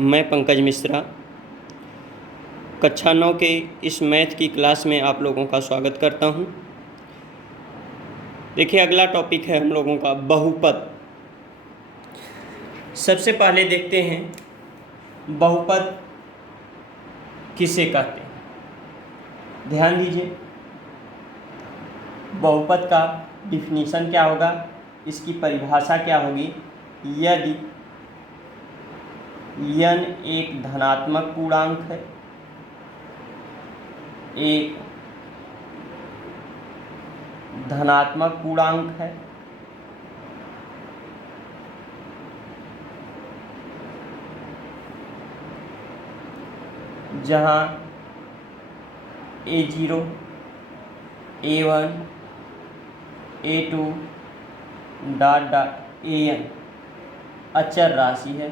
मैं पंकज मिश्रा कक्षा 9 के इस मैथ की क्लास में आप लोगों का स्वागत करता हूं। देखिए, अगला टॉपिक है हम लोगों का बहुपद। सबसे पहले देखते हैं बहुपद किसे कहते हैं। ध्यान दीजिए, बहुपद का डिफिनीशन क्या होगा, इसकी परिभाषा क्या होगी। यदि n एक धनात्मक पूर्णांक है, एक धनात्मक पूर्णांक है, जहाँ a0, a1, a2 dot dot an अचर राशि है,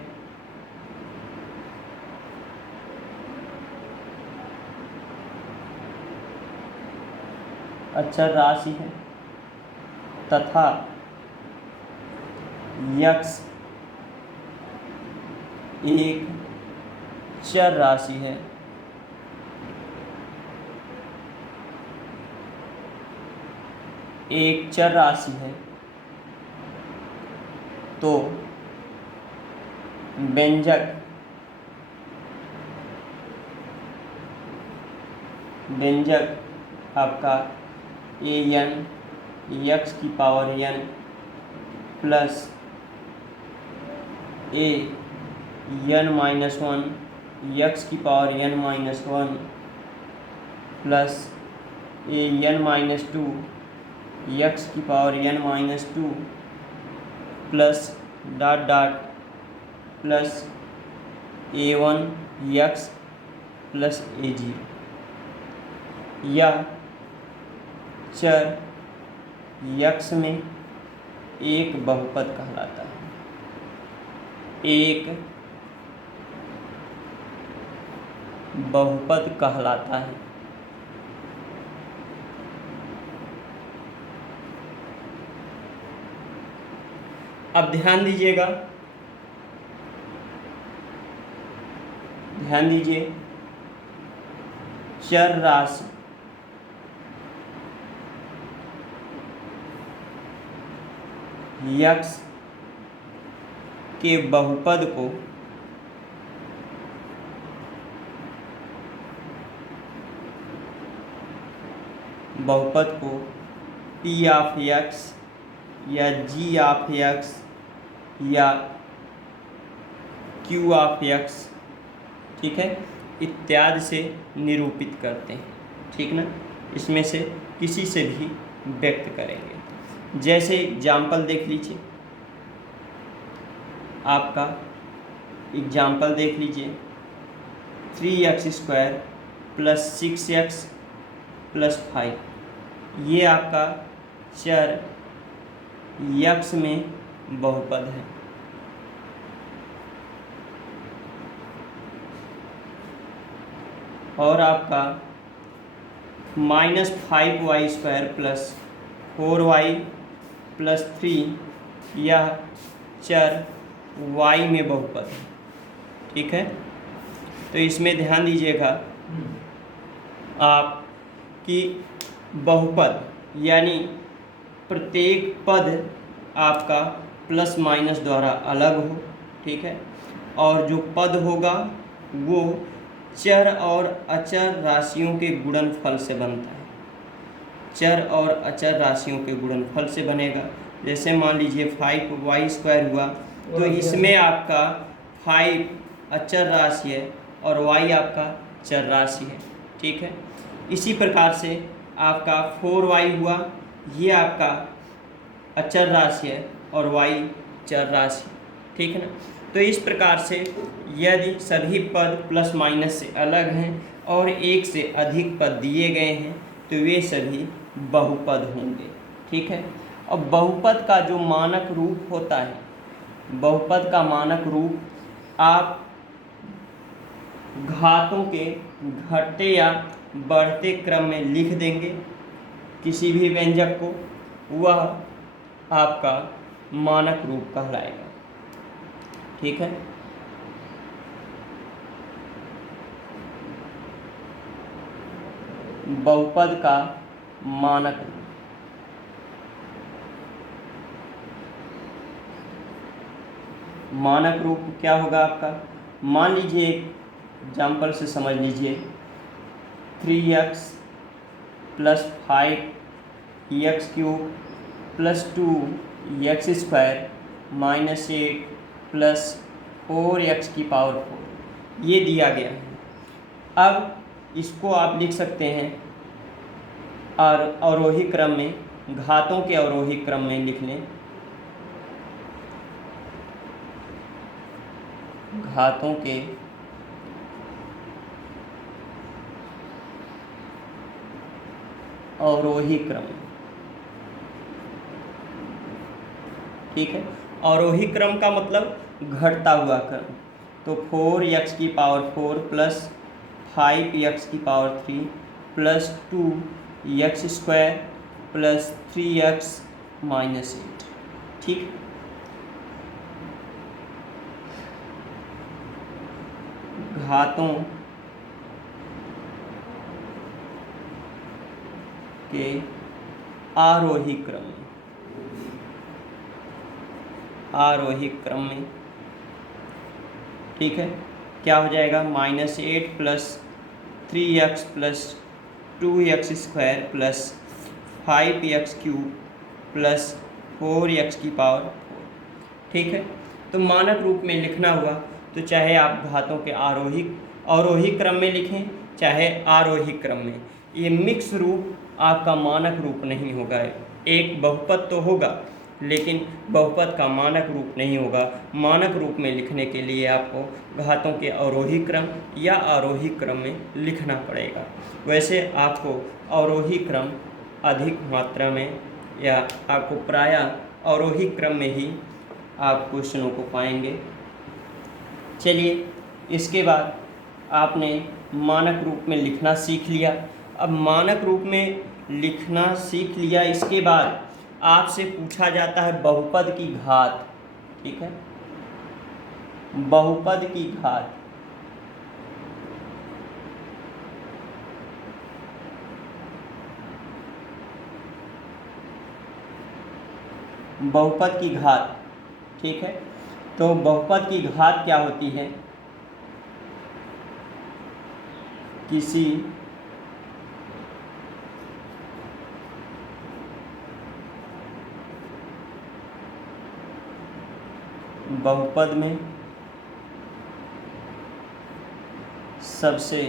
अचर राशि है तथा x एक चर राशि है, एक चर राशि है, तो व्यंजक आपका an x की power n plus a n minus 1 x की power n minus 1 plus a n minus 2 x की power n minus 2 plus dot dot plus a1 x plus a0। यह चर x में एक बहुपद कहलाता है, एक बहुपद कहलाता है। अब ध्यान दीजिएगा, चर राशि x के बहुपद को p ऑफ x या g ऑफ x या q ऑफ x, ठीक है, इत्यादि से निरूपित करते हैं, ठीक ना। इसमें से किसी से भी व्यक्त करेंगे। जैसे एग्जाम्पल देख लीजिए, आपका एग्जाम्पल देख लीजिए, 3x² प्लस 6x प्लस 5, ये आपका चर x में बहुपद है। और आपका -5y² प्लस 4y प्लस 3, यह चर y में बहुपद है, ठीक है। तो इसमें ध्यान दीजिएगा, आप कि बहुपद यानी प्रत्येक पद आपका प्लस माइनस द्वारा अलग हो, ठीक है, और जो पद होगा वो चर और अचर राशियों के गुणनफल से बनता है। चर और अचर राशियों के गुणनफल से बनेगा। जैसे मान लीजिए 5y² हुआ, तो इसमें आपका 5 अचर राशि है और y आपका चर राशि है, ठीक है। इसी प्रकार से आपका 4y हुआ, ये आपका अचर राशि है और y चर राशि, ठीक है ना। तो इस प्रकार से यदि सभी पद प्लस माइनस से अलग हैं और एक से अधिक पद दिए गए हैं तो वे सभी बहुपद होंगे, ठीक है। अब बहुपद का जो मानक रूप होता है, बहुपद का मानक रूप आप घातों के घटते या बढ़ते क्रम में लिख देंगे किसी भी व्यंजक को, वह आपका मानक रूप कहलाएगा, ठीक है। बहुपद का मानक रूप। मानक रूप क्या होगा आपका? मान लीजिए एक एग्जाम्पल से समझ लीजिए, 3x + 5x³ + 2x² - 8 + 4x⁴ ये दिया गया है। अब इसको आप लिख सकते हैं और अवरोही क्रम में, घातों के अवरोही क्रम में लिख लें। घातों के अवरोही क्रम, ठीक है। अवरोही क्रम का मतलब घटता हुआ क्रम। तो 4x⁴ + 5x⁴ + 2x² + 3x - 8, ठीक। घातों के आरोही क्रम में, आरोही क्रम में, ठीक है। क्या हो जाएगा? -8 + 3x + 2x² + 5x³ + 4x⁴, ठीक है। तो मानक रूप में लिखना हुआ तो चाहे आप घातों के अवरोही क्रम में लिखें चाहे आरोही क्रम में, ये मिक्स रूप आपका मानक रूप नहीं होगा। एक बहुपद तो होगा लेकिन बहुपद का मानक रूप नहीं होगा। मानक रूप में लिखने के लिए आपको घातों के अवरोही क्रम या आरोही क्रम में लिखना पड़ेगा। वैसे आपको अवरोही क्रम अधिक मात्रा में, या आपको प्रायः अवरोही क्रम में ही आप क्वेश्चनों को पाएंगे। चलिए, इसके बाद आपने मानक रूप में लिखना सीख लिया। अब मानक रूप में लिखना सीख लिया, इसके बाद आपसे पूछा जाता है बहुपद की घात, ठीक है। बहुपद की घात, बहुपद की घात, ठीक है। तो बहुपद की घात क्या होती है? किसी बहुपद में सबसे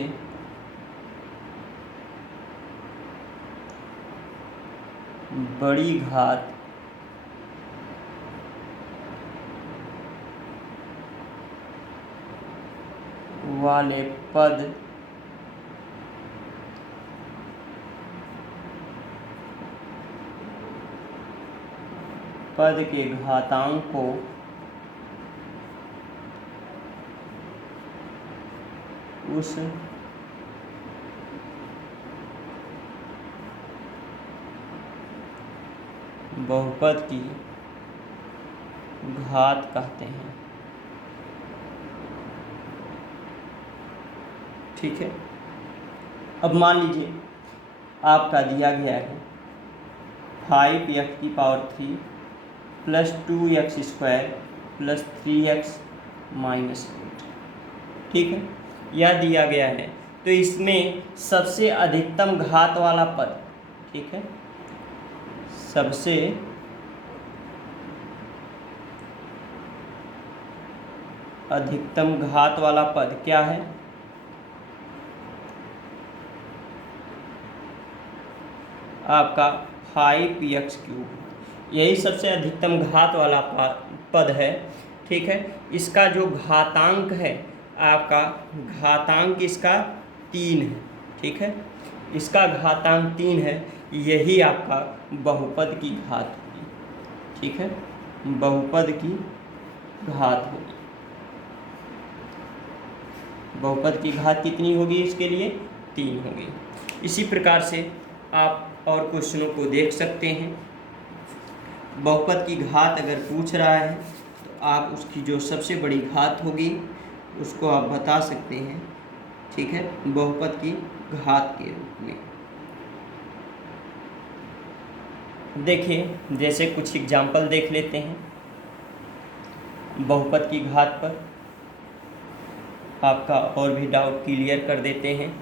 बड़ी घात वाले पद के घातांक को उस बहुपद की घात कहते हैं, ठीक है। अब मान लीजिए आपका दिया गया है 5x⁴ + 2x² + 3x - 8, ठीक है। यह दिया गया है तो इसमें सबसे अधिकतम घात वाला पद, ठीक है, सबसे अधिकतम घात वाला पद क्या है? आपका 5x³, यही सबसे अधिकतम घात वाला पद है, ठीक है। इसका जो घातांक है, आपका घातांक इसका 3 है, ठीक है। इसका घातांक 3 है, यही आपका बहुपद की घात होगी, ठीक है। बहुपद की घात होगी। बहुपद की घात कितनी होगी? इसके लिए 3 होगी। इसी प्रकार से आप और क्वेश्चनों को देख सकते हैं। बहुपद की घात अगर पूछ रहा है तो आप उसकी जो सबसे बड़ी घात होगी उसको आप बता सकते हैं, ठीक है, बहुपद की घात के रूप में। देखिए, जैसे कुछ एग्जाम्पल देख लेते हैं बहुपद की घात पर, आपका और भी डाउट क्लियर कर देते हैं।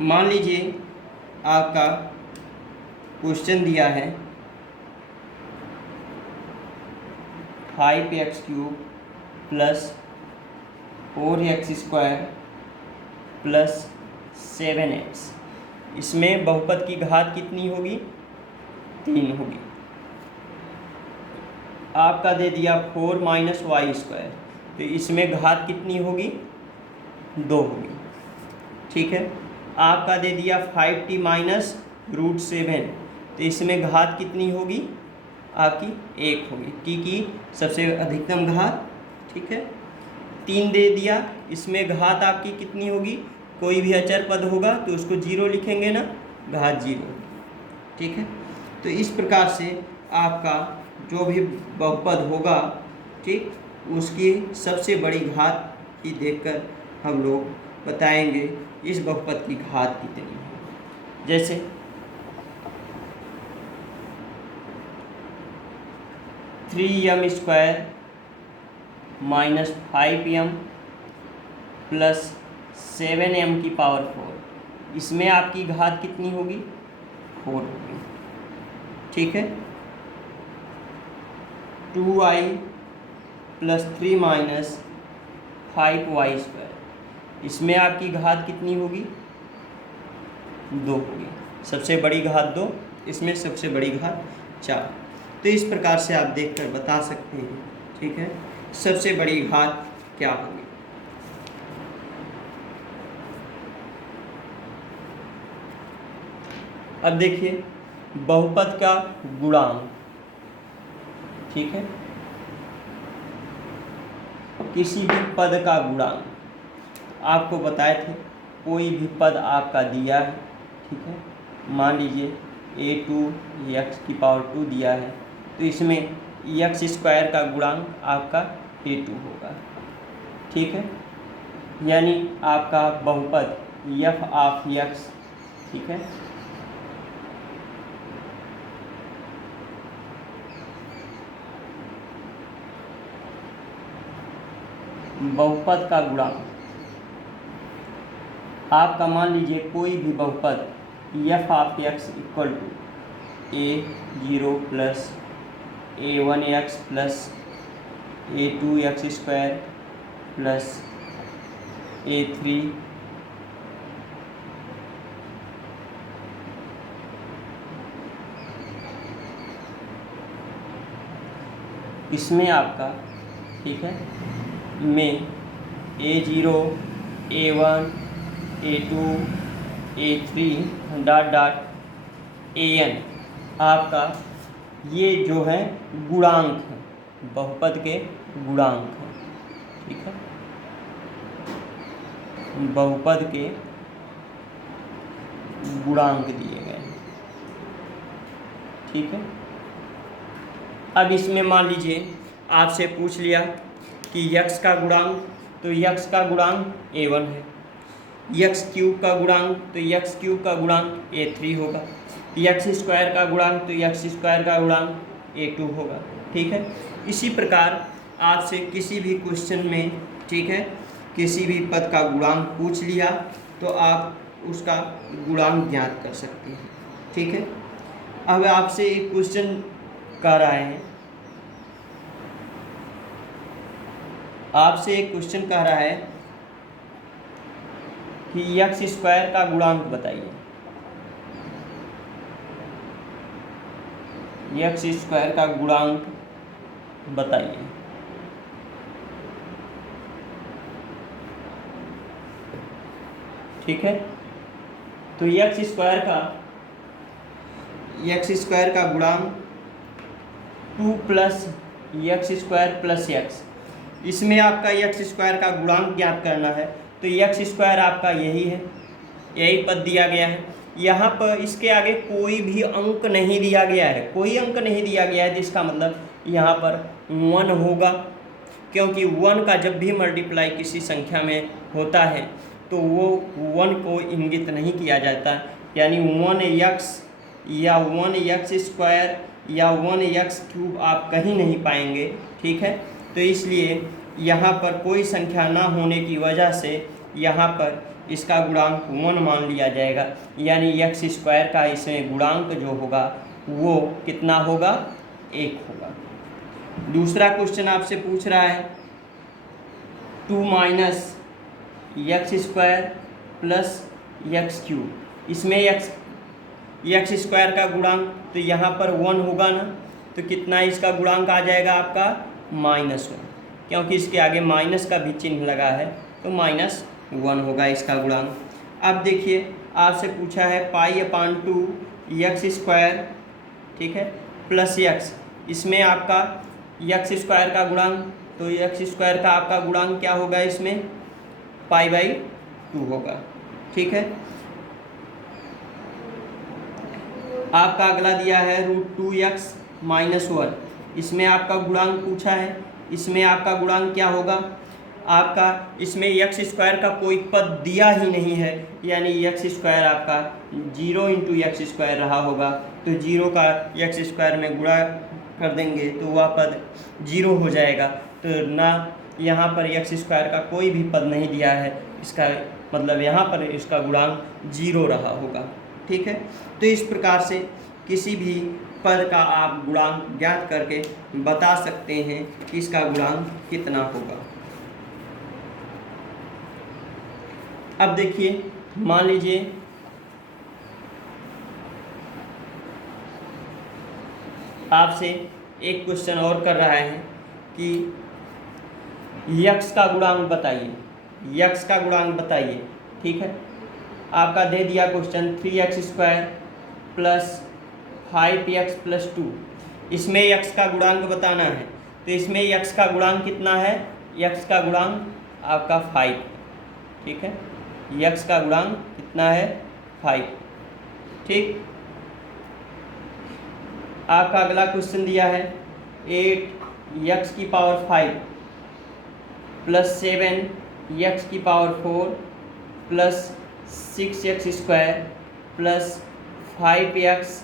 मान लीजिए आपका क्वेश्चन दिया है 5x³ plus 4x² plus 7x। इसमें बहुपद की घात कितनी होगी? 3 होगी। आपका दे दिया 4 - y², तो इसमें घात कितनी होगी? 2 होगी। ठीक है। आपका दे दिया 5t - √7, तो इसमें घात कितनी होगी? आपकी 1 होगी। t की सबसे अधिकतम घात। ठीक है। 3 दे दिया, इसमें घात आपकी कितनी होगी? कोई भी अचर पद होगा तो उसको 0 लिखेंगे ना, घात 0। ठीक है। तो इस प्रकार से आपका जो भी बहुपद होगा, ठीक, उसकी सबसे बड़ी घात की देखकर हम लोग बताएंगे इस बहुपद की घात कितनी है। जैसे (3m² - 5m प्लस 7m⁴, इसमें आपकी घात कितनी होगी? 4 होगी। ठीक है। 2i प्लस 3 - 5y², इसमें आपकी घात कितनी होगी? 2 होगी। सबसे बड़ी घात 2, इसमें सबसे बड़ी घात 4। तो इस प्रकार से आप देखकर बता सकते हैं, ठीक है, सबसे बड़ी घात क्या होगी। अब देखिए बहुपद का गुणांक। ठीक है। किसी भी पद का गुणांक आपको बताए थे, कोई भी पद आपका दिया है, ठीक है, मान लीजिए a2x² दिया है, तो इसमें x² का गुणांक आपका a2 होगा। ठीक है। यानी आपका बहुपद f(x), ठीक है, बहुपद का गुणांक आपका, मान लीजिए कोई भी बहुपद f(x) = a0 plus a1x plus a2x² plus a3 इसमें आपका, ठीक है, में a0 a1 a2 a3 an आपका ये जो है गुणांक है, बहुपद के गुणांक हैं। ठीक है। बहुपद के गुणांक दिए गए हैं। ठीक है। अब इसमें मान लीजिए आपसे पूछ लिया कि x का गुणांक, तो x का गुणांक a1 है, x³ का गुणांक, तो x³ का गुणांक a3 होगा, x² का गुणांक, तो x² का गुणांक a2 होगा। ठीक है। इसी प्रकार आपसे किसी भी क्वेश्चन में, ठीक है, किसी भी पद का गुणांक पूछ लिया तो आप उसका गुणांक ज्ञात कर सकते हैं। ठीक है। अब आपसे एक क्वेश्चन कह रहे हैं, आपसे एक क्वेश्चन कह रहा है कि x² का गुणांक बताइए। x² का गुणांक बताइए। ठीक है। तो x² का गुणांक 2 प्लस x² प्लस x, इसमें आपका x² का गुणांक ज्ञात करना है, तो x² आपका यही है, यही पद दिया गया है। यहाँ पर इसके आगे कोई भी अंक नहीं दिया गया है, कोई अंक नहीं दिया गया है, जिसका मतलब यहाँ पर 1 होगा, क्योंकि 1 का जब भी मल्टीप्लाई किसी संख्या में होता है तो वो 1 को इंगित नहीं किया जाता, यानी 1x या 1x² या 1x³ आप कहीं नहीं पाएंगे, ठीक है। तो इसलिए यहाँ पर कोई संख्या ना होने की वजह से यहाँ पर इसका गुणांक 1 मान लिया जाएगा, यानी x² का इसमें गुणांक जो होगा वो कितना होगा, 1 होगा। दूसरा क्वेश्चन आपसे पूछ रहा है 2 - x² प्लस x³। इसमें x² का गुणांक तो यहाँ पर 1 होगा ना, तो कितना इसका गुणांक आ जाएगा आपका -1, क्योंकि इसके आगे माइनस का भी चिन्ह लगा है, तो -1 होगा इसका गुणांक। अब देखिए आपसे पूछा है π/2 x², ठीक है, प्लस x। इसमें आपका x² का गुणांक, तो x² का आपका गुणांक क्या होगा, इसमें π/2 होगा, ठीक है। आपका अगला दिया है √2x - 1। इसमें आपका गुणांक पूछा है, इसमें आपका गुणांक क्या होगा आपका, इसमें x² का कोई पद दिया ही नहीं है, यानी x² आपका 0 × x² रहा होगा, तो 0 का x² में गुणा कर देंगे तो वह पद 0 हो जाएगा। तो ना यहाँ पर x² का कोई भी पद नहीं दिया है, इसका मतलब यहाँ पर इसका गुणांक 0 रहा होगा, ठीक है। तो इस प्रकार से किसी भी पद का आप गुणांक ज्ञात करके बता सकते हैं कि इसका गुणांक कितना होगा। अब देखिए, मान लीजिए आपसे एक क्वेश्चन और कर रहा है कि x का गुणांक बताइए, x का गुणांक बताइए, ठीक है। आपका दे दिया क्वेश्चन 3x² प्लस 5x + 2। इसमें x का गुणांक बताना है, तो इसमें x का गुणांक कितना है, x का गुणांक आपका 5, ठीक है। x का गुणांक कितना है, 5, ठीक। आपका अगला क्वेश्चन दिया है 8x⁵ plus 7x⁴ plus 6x² plus 5x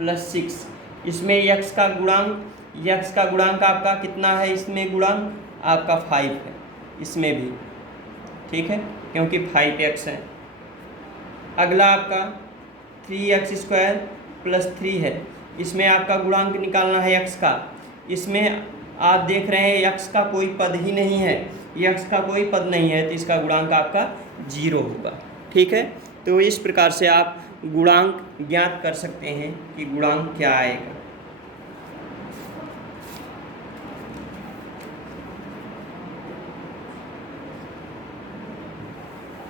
+ 6। इसमें x का गुणांक आपका कितना है, इसमें गुणांक आपका 5 है, इसमें भी, ठीक है, क्योंकि 5x है। अगला आपका 3x² प्लस 3 है, इसमें आपका गुणांक निकालना है x का। इसमें आप देख रहे हैं x का कोई पद ही नहीं है, x का कोई पद नहीं है, तो इसका गुणांक आपका 0 होगा, ठीक है। तो इस प्रकार से आप गुणांक ज्ञात कर सकते हैं कि गुणांक क्या आएगा।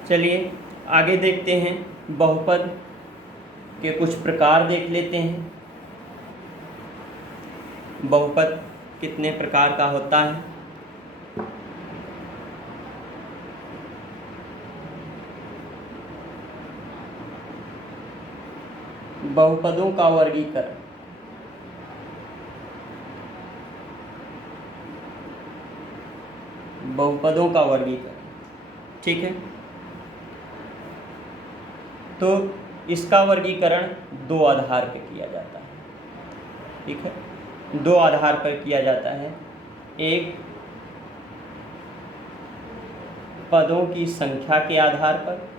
चलिए आगे देखते हैं, बहुपद के कुछ प्रकार देख लेते हैं। बहुपद कितने प्रकार का होता है। बहुपदों का वर्गीकरण। बहुपदों का वर्गीकरण, ठीक है। तो इसका वर्गीकरण 2 आधार पर किया जाता है, ठीक है। 2 आधार पर किया जाता है, एक पदों की संख्या के आधार पर,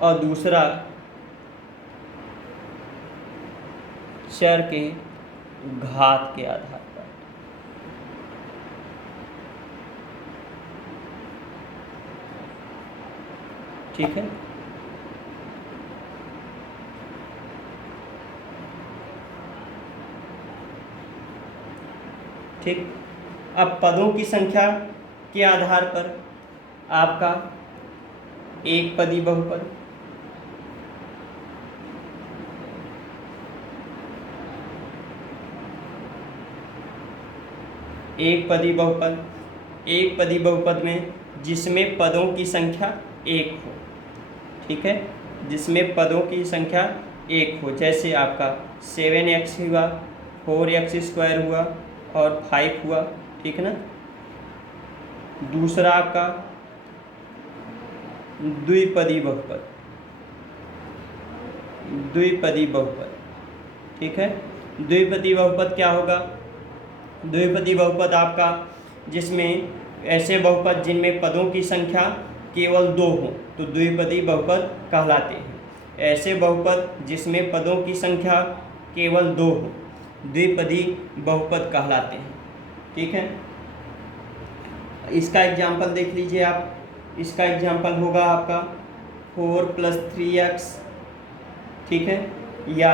और दूसरा चर के घात के आधार पर। ठीक है। ठीक, अब पदों की संख्या के आधार पर आपका एक पदी बहुपद, एक पदी बहुपद में जिसमें पदों की संख्या 1 हो, ठीक है, जिसमें पदों की संख्या 1 हो, जैसे आपका 7x हुआ, 4x² हुआ और 5 हुआ, ठीक है ना। दूसरा आपका द्विपदी बहुपद, द्विपदी बहुपद, ठीक है। द्विपदी बहुपद क्या होगा? द्विपदी बहुपद आपका जिसमें ऐसे बहुपद जिनमें पदों की संख्या केवल 2 हो तो द्विपदी बहुपद कहलाते हैं। ऐसे बहुपद जिसमें पदों की संख्या केवल 2 हो द्विपदी बहुपद कहलाते हैं, ठीक है। इसका एग्जाम्पल देख लीजिए आप। इसका एग्जाम्पल होगा आपका 4 + 3x, ठीक है, या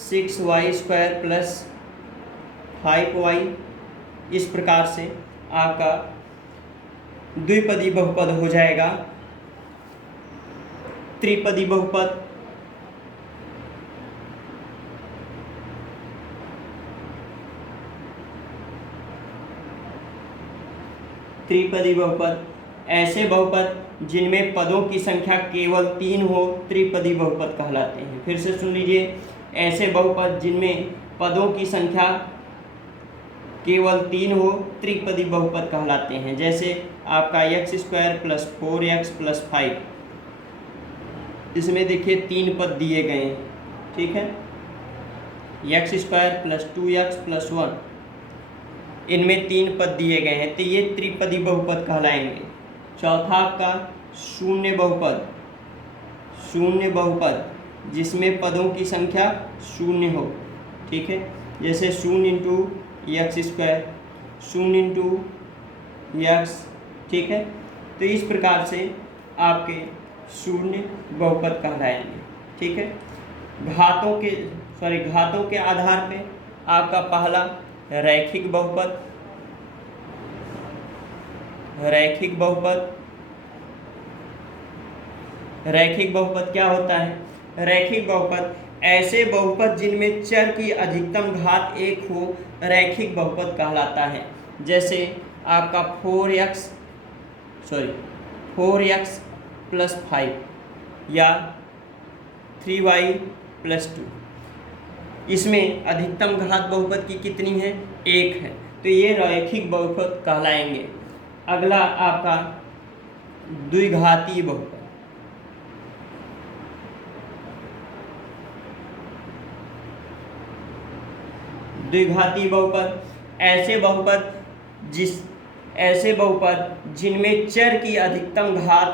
6y² + 5y। इस प्रकार से आपका द्विपदी बहुपद हो जाएगा। त्रिपदी बहुपद, त्रिपदी बहुपद ऐसे बहुपद जिनमें पदों की संख्या केवल 3 हो त्रिपदी बहुपद कहलाते हैं। फिर से सुन लीजिए, ऐसे बहुपद जिनमें पदों की संख्या केवल 3 हो त्रिपदी बहुपद कहलाते हैं। जैसे आपका x² + 4x + 5, इसमें देखिए 3 पद दिए गए हैं, ठीक है। x² + 2x + 1, इनमें 3 पद दिए गए हैं तो ये त्रिपदी बहुपद कहलाएंगे। चौथा आपका शून्य बहुपद, शून्य बहुपद जिसमें पदों की संख्या 0 हो, ठीक है। जैसे 0 × x², 0 × x, ठीक है। तो इस प्रकार से आपके शून्य बहुपद कहलाएंगे, ठीक है। घातों के आधार पे आपका पहला रैखिक बहुपद, रैखिक बहुपद। रैखिक बहुपद क्या होता है? रैखिक बहुपद ऐसे बहुपद जिनमें चर की अधिकतम घात 1 हो रैखिक बहुपद कहलाता है। जैसे आपका 4x + 5 या 3y + 2, इसमें अधिकतम घात बहुपद की कितनी है? 1 है, तो ये रैखिक बहुपद कहलाएंगे। अगला आपका द्विघातीय बहुपद। द्विघातीय बहुपद ऐसे बहुपद जिनमें चर की अधिकतम घात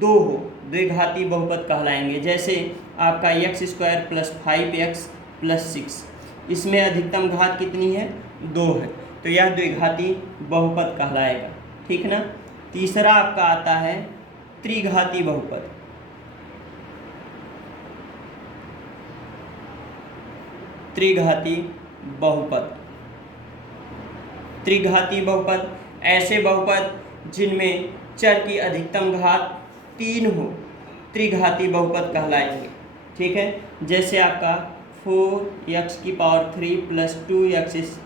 2 हो द्विघातीय बहुपद कहलाएंगे। जैसे आपका x² + 5x + 6, इसमें अधिकतम घात कितनी है? 2 है, तो यह द्विघातीय बहुपद कहलाएगा, ठीक ना। तीसरा आपका आता है त्रिघातीय बहुपद। त्रिघातीय बहुपद, त्रिघातीय बहुपद ऐसे बहुपद जिनमें चर की अधिकतम घात 3 हो त्रिघातीय बहुपद कहलाएंगे, ठीक है। जैसे आपका 4x³ + 2x²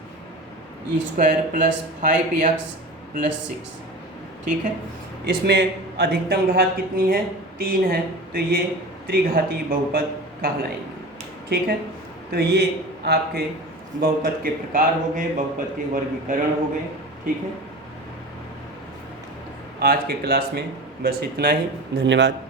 + 5x + 6, ठीक है। इसमें अधिकतम घात कितनी है? 3 है, तो ये त्रिघातीय बहुपद कहलाएंगे, ठीक है। तो ये आपके बहुपद के प्रकार हो गए, बहुपद के वर्गीकरण हो गए, ठीक है। आज के क्लास में बस इतना ही। धन्यवाद।